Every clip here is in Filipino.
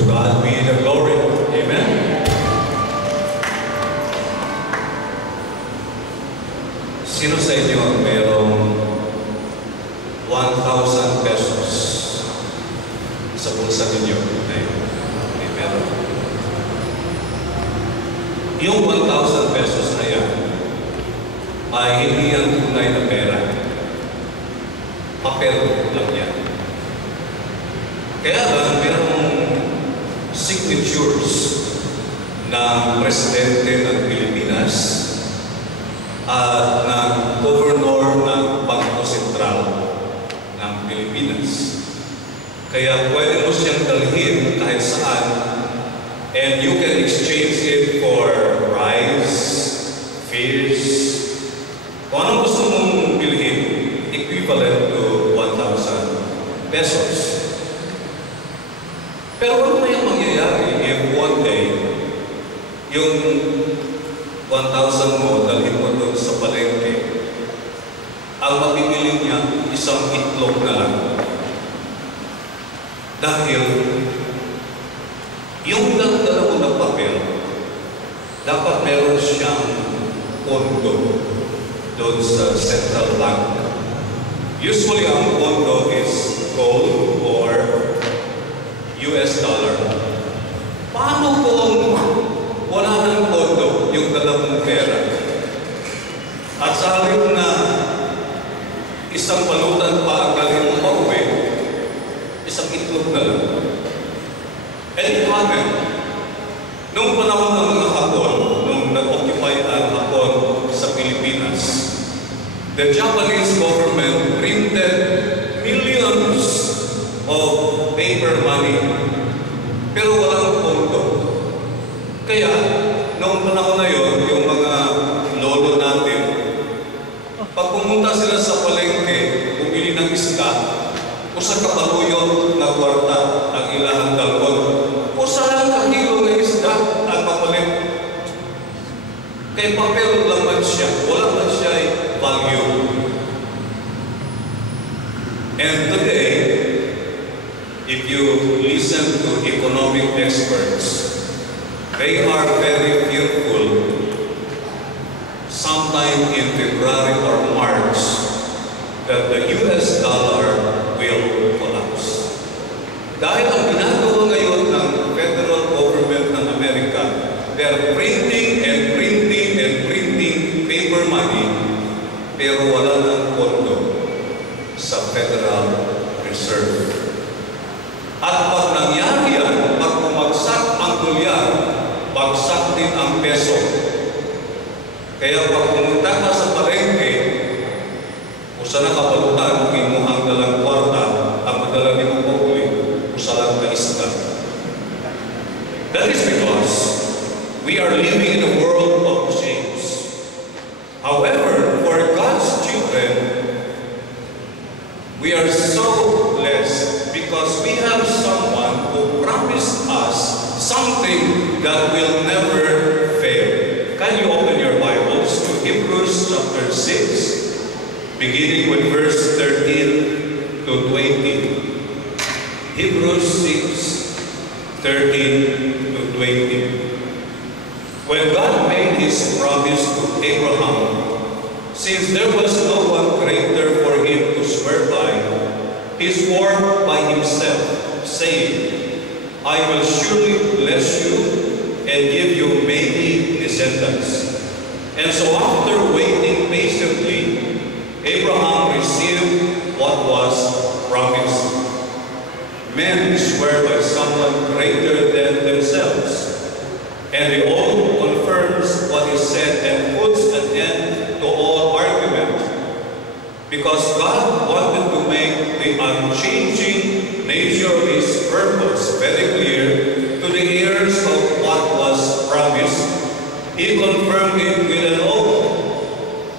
To God be the glory. Amen. Sino sa inyo ang mayroong 1,000 pesos sa bulsa ninyo? May meron. Yung 1,000 pesos na yan ay hindi yan tunay na pera. Papel lang yan. Kaya lang, mayroong signatures ng Presidente ng Pilipinas at ng Governor ng Bangko Sentral ng Pilipinas. Kaya pwede mo siyang dalhin kahit saan and you can exchange it for rice, fish, kung anong gusto mong bilhin, equivalent to 1,000 pesos. Pero ano na yung mangyayari if one day, yung 1,000 mo, dalhin mo doon sa palengke, ang mabibili niya, isang itlog na lang. Dahil, yung dala mo ng papel, dapat meron siyang pondo doon sa central bank. Usually, ang pondo is gold or US dollar. Paano kung wala ng pondo yung dala mong pera? At sa halip na isang balutan pa ang galing mo pauwi, isang itlog na lang. And it happened. Noong panahon ng mga Hapon, nung nag-occupy ang Hapon sa Pilipinas, the Japanese government printed millions of paper money, pero walang pondo. Kaya, noong panahon na yun, yung mga lolo natin, pag pumunta sila sa palengke, bumili ng isda, o sa kapaluyot na kwarta ang ilahang dalon, o saan kahilo ng isda ang mapalit. Kaya papel lang man siya, wala man siya value. And today, if you listen to economic experts, they are very fearful sometime in February or March that the US dollar will collapse. Dahil ang ginagawa ngayon ng federal government ng Amerika, they are printing and printing and printing paper money, pero wala ng pondo sa Federal Reserve. At pag nangyari yan, pag bumagsak ang dolyar, bagsak din ang peso. Kaya pag pumunta ka sa palengke, o sa nakapalutan, imuhang dalang kwarta, ang madala ni mong paguli, o sa lang na isda. That is because we are living in a world of change. However, for God's children, we are so blessed because we have someone who promised us something that will never fail. Can you open your Bibles to Hebrews chapter 6, beginning with verse 13 to 20. Hebrews 6, 13 to 20. When God made His promise to Abraham, since there was no one greater for him to swear by, He swore by Himself, saying, I will surely bless you and give you many descendants. And so after waiting patiently, Abraham received what was promised. Men swear by someone greater than themselves, and the oath confirms what is said and puts an end to all argument, because God wanted to make the unchanging nature of His purpose very clear to the heirs of what was promised. He confirmed it with an oath.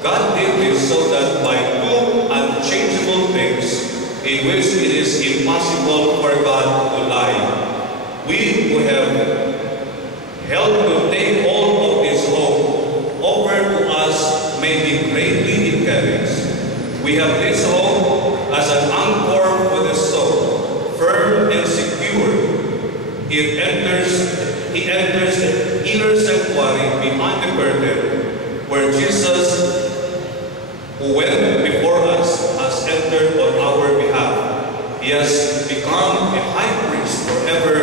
God did this so that by two unchangeable things, in which it is impossible for God to lie, we who have helped to take hold of His hope offered to us may be greatly encouraged. We have this hope as an anchor for the soul, firm and secure. He enters the inner sanctuary behind the curtain where Jesus, who went before us, has entered on our behalf. He has become a high priest forever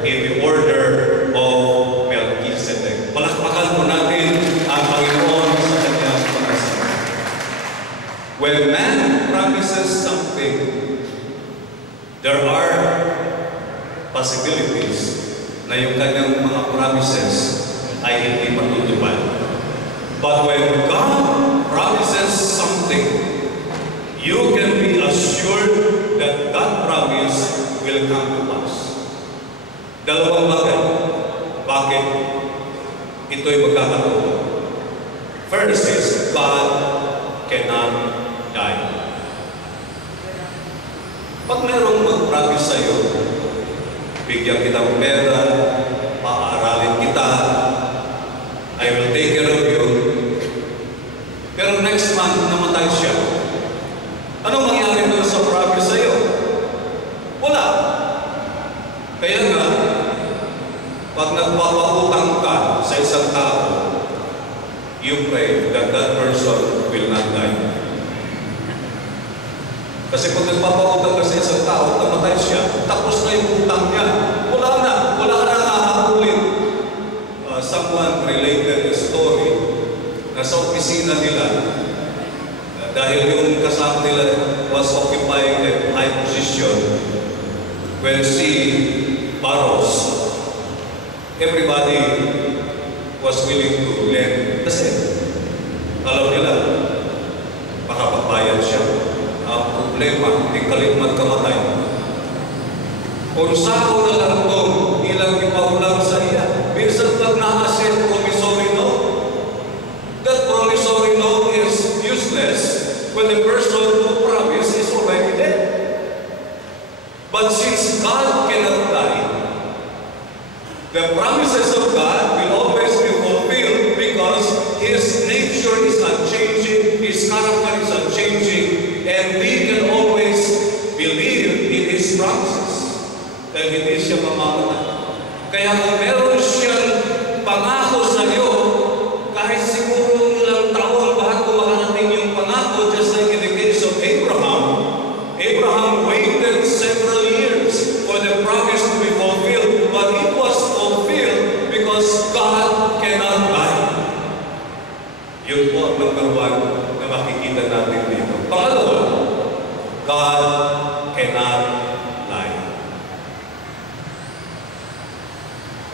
in the order of Melchizedek. Palakpakan po natin ang Panginoon sa kanyang pagkasabi. When man promises something, there are possibilities na yung kanyang mga promises ay hindi matutupad. But when God promises something, you can be assured that that promise will come to pass. Dalawang bagay. Bakit ito'y magkakatotoo? First is, God cannot die. Pag merong mag-promise sa'yo, bigyan kitang pera, paaralin kita, I will take care of you. Pero next month, namatay siya. Anong mangyari doon sa promise sa'yo? Wala. Kaya nga, pag nagpapautang ka sa isang tao, you pray that that person will not die. Kasi pag nagpapautang ka sa isang tao, namatay siya, tapos na yung utang niya. Wala na hahabulin. Someone related a story na sa opisina nila, dahil yung kasama nila was occupying a high position, when si Baros, everybody was willing to lend. Kasi alam nila, makapagbayad siya. Ang problema, hindi kalimang kamatay. Kung saan na lang ito, ilang ipaulang sa iya. Minsan pag na-asset promissory note, that promissory note is useless when the person who promised is already dead. But since God cannot die, the promises of God will always be fulfilled because His nature is unchanging, His character is unchanging, and we can always believe in His promises. Dahil hindi siya mamamatay. Kaya kung meron siyang pangako sa iyo, kahit siguro ilang taon bago makarating yung pangako, just like in the case of Abraham, Abraham waited several years for the promise to be fulfilled, but it was fulfilled because God cannot lie. Yun po ang number one na makikita natin dito. Pangalawa, God cannot lie.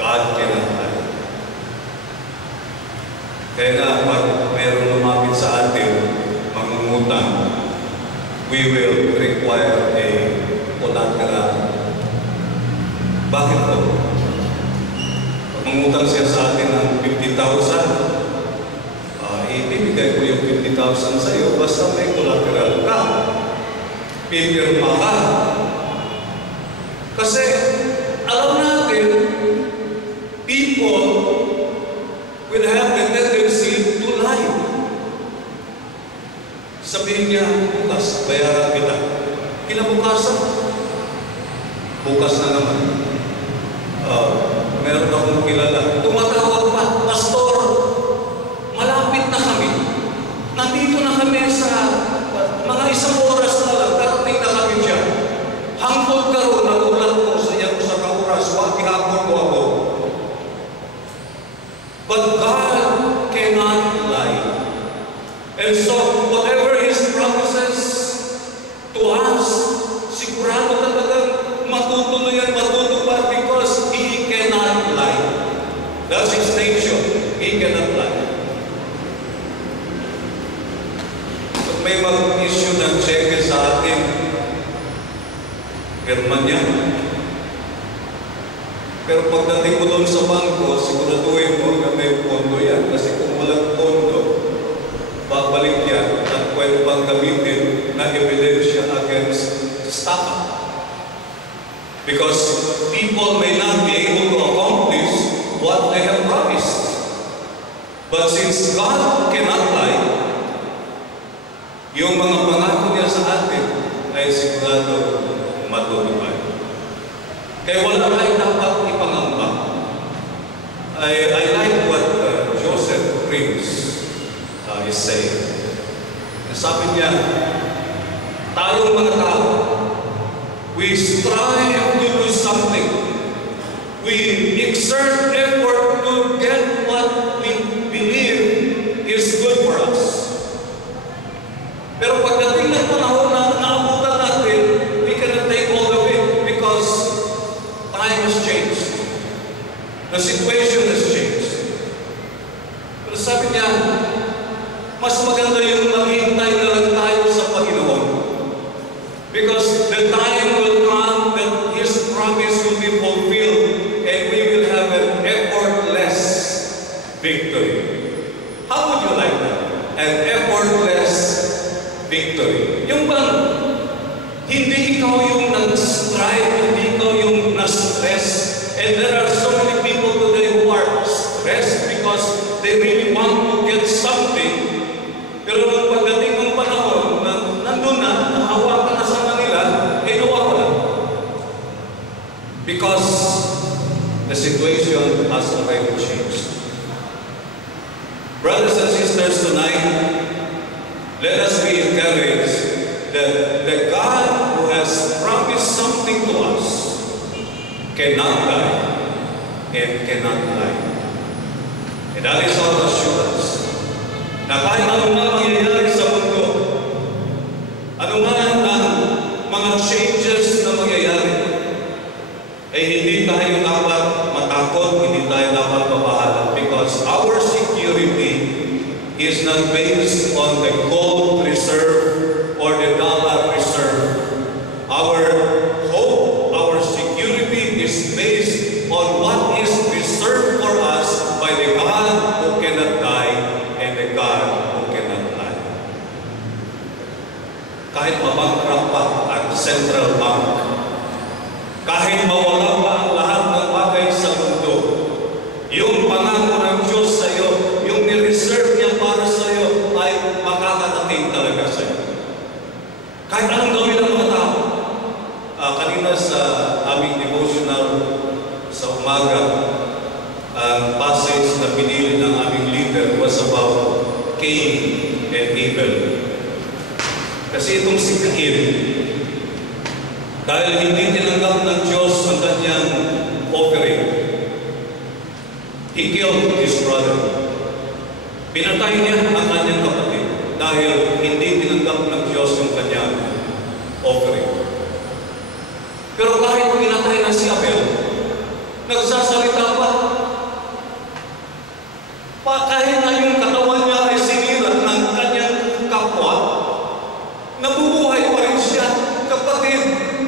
God cannot lie. Kaya nga, pag mayroong lumapit sa atin, mangungutang, we will require a collateral. Bakit po? Pag mangutang siya sa atin ng 50,000, ibibigay ko yung 50,000 sa iyo basta may collateral ka. Pipirma ka. Kasi alam natin, people will have the tendency to lie. Sabihin niya, bukas, bayaran kita. Kinabukasan, bukas na naman. Meron akong kilala. Tumatawag pa, Pastor, malapit na kami. Nandito na kami sa mga isang oras na lang. Darating na kami dyan. Hangtod ka ron, nagulat ko sa iyang sa kauras. Huwag ihapon mo ako. But God cannot lie. And so, whatever His promises to us, sigurado talagang matutuloy at matutupad because He cannot lie. That's His nature. He cannot lie. Pag may mag-issue ng cheque sa atin, pirma niya. Pero pagdating mo doon sa bangko, siguraduhin mo na may pondo yan. Kasi kung walang pondo, babalik yan at pwede bang gamitin na ebidensya against stock. Because people may not be able to accomplish what they have promised. But since God cannot lie, yung mga pangako niya sa atin ay sigurado matutupad. Kaya wala tayong dapat ipangamba. I like what Joseph Prince is saying. Sabi niya, tayong mga tao, we strive to do something. We exert effort to get what we believe is good for us. Pero pagdating ng panahon na naabutan natin, we cannot take all of it because time has changed. The situation has changed. Pero sabi niya, mas maganda yung maghintay na lang tayo sa Panginoon. Because the time will come that His promise will be fulfilled and we will have an effortless victory. How would you like that? An effortless victory. Yung bang, hindi ikaw yung nag-strive, hindi ikaw yung na-stress. And there are so many people today who are stressed because they really want to get something. Pero nung pagdating ng panahon, nandun na, nahawakan na sa kanila, nawawala. Because the situation has already changed. Brothers and sisters, tonight, let us be encouraged that the God who has promised something to us cannot die and cannot lie. And that is our assurance. Na kahit anong mangyayari sa mundo, anuman ang mga changes na mangyayari, ay hindi tayo dapat matakot, hindi tayo dapat mabahala because our security is not based on the gold reserve or the dollar reserve. Our hope, our security is based on what is reserved for us by the God who cannot die and the God who cannot lie. Kahit mabankrupt pa ang central bank, kahit mawala pa ang lahat ng bagay sa mundo, yung pangako ng Diyos sa iyo, yung ni-reserve niya para sa iyo, ay makakatating talaga sa iyo. Kahit anong gawin ng mga tao. Kanina sa aming devotional sa umaga, ang passage na pinili ng aming leader was about Cain and Abel. Kasi itong si Cain, dahil hindi tinanggap ng Diyos ang kanyang offering, he killed his brother. Pinatay niya ang kanyang kapatid dahil hindi tinanggap ng Diyos ang kanyang offering. Pero kahit pinatay na si Abel, nagsasalita pa. Kahit na yung katawan niya ay sinira ng kanyang kapwa, nabubuhay pa rin siya. Kapatid,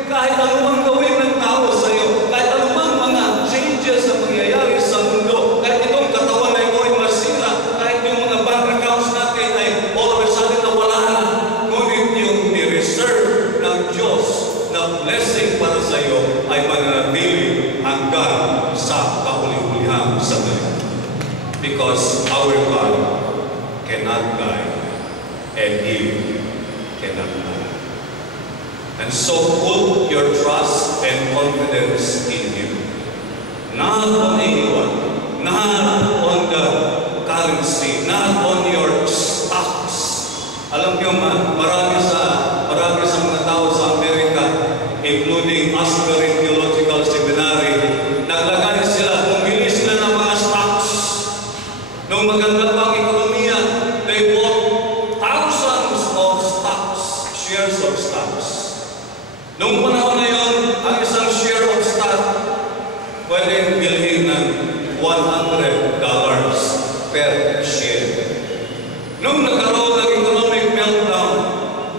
kahit anumang gawin ng tao sa iyo, kahit anumang mga changes na mangyayari sa mundo, kahit itong katawan na ito ay masira, kahit yung mga bank accounts natin ay all of a sudden nawala na, ngunit yung ni-reserve ng Diyos na blessing para sa iyo ay mananatili hanggang sa kahuli-hulihang sandali. Because our God cannot die and He cannot lie. And so put your trust and confidence in Him. Not on anyone, not on the currency, not on your stocks. Alam niyo marami sa mga tao sa Amerika, including Asbury Theological Seminary, naglagay sila, bumili sila ng mga stocks. Nung maganda pang ekonomiya, they bought thousands of stocks, shares of stocks. Nung panahon na yun, ang isang share of stock pwedeng bilhin ng $100 per share. Nung nagkaroon ng economic meltdown,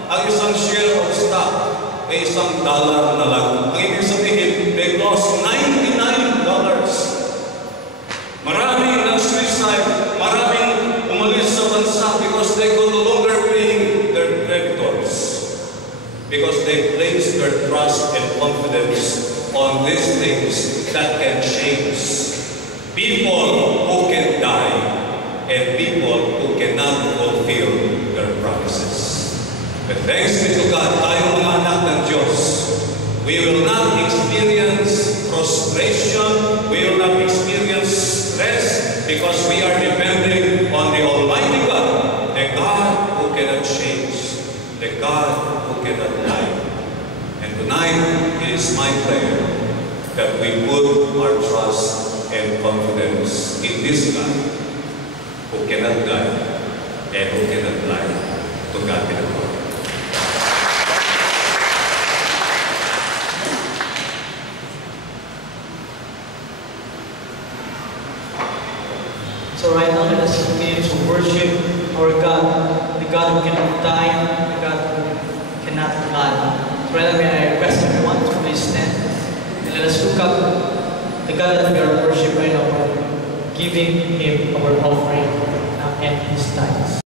ang isang share of stock ay $1 na lang. Ang ibig sabihin, they lost $99. Maraming nag-suicide, maraming umalis sa bansa because they could no longer pay their creditors. Because they placed their trust and confidence on these things that can change. People who can die and people who cannot fulfill their promises. But thanks be to God, tayong mga anak ng Diyos, we will not experience frustration. We will not experience stress because we are depending on the Almighty God, the God who cannot change, the God who cannot lie. And tonight it is my prayer that we put our trust and confidence in this God who cannot lie and who cannot lie. To God be the glory. So right now, let us begin to worship our God, the God who cannot die, the God who cannot lie. So right now, may I request everyone to please stand and let us look up the God that we are worshiping right now, giving Him our offering and His tithes.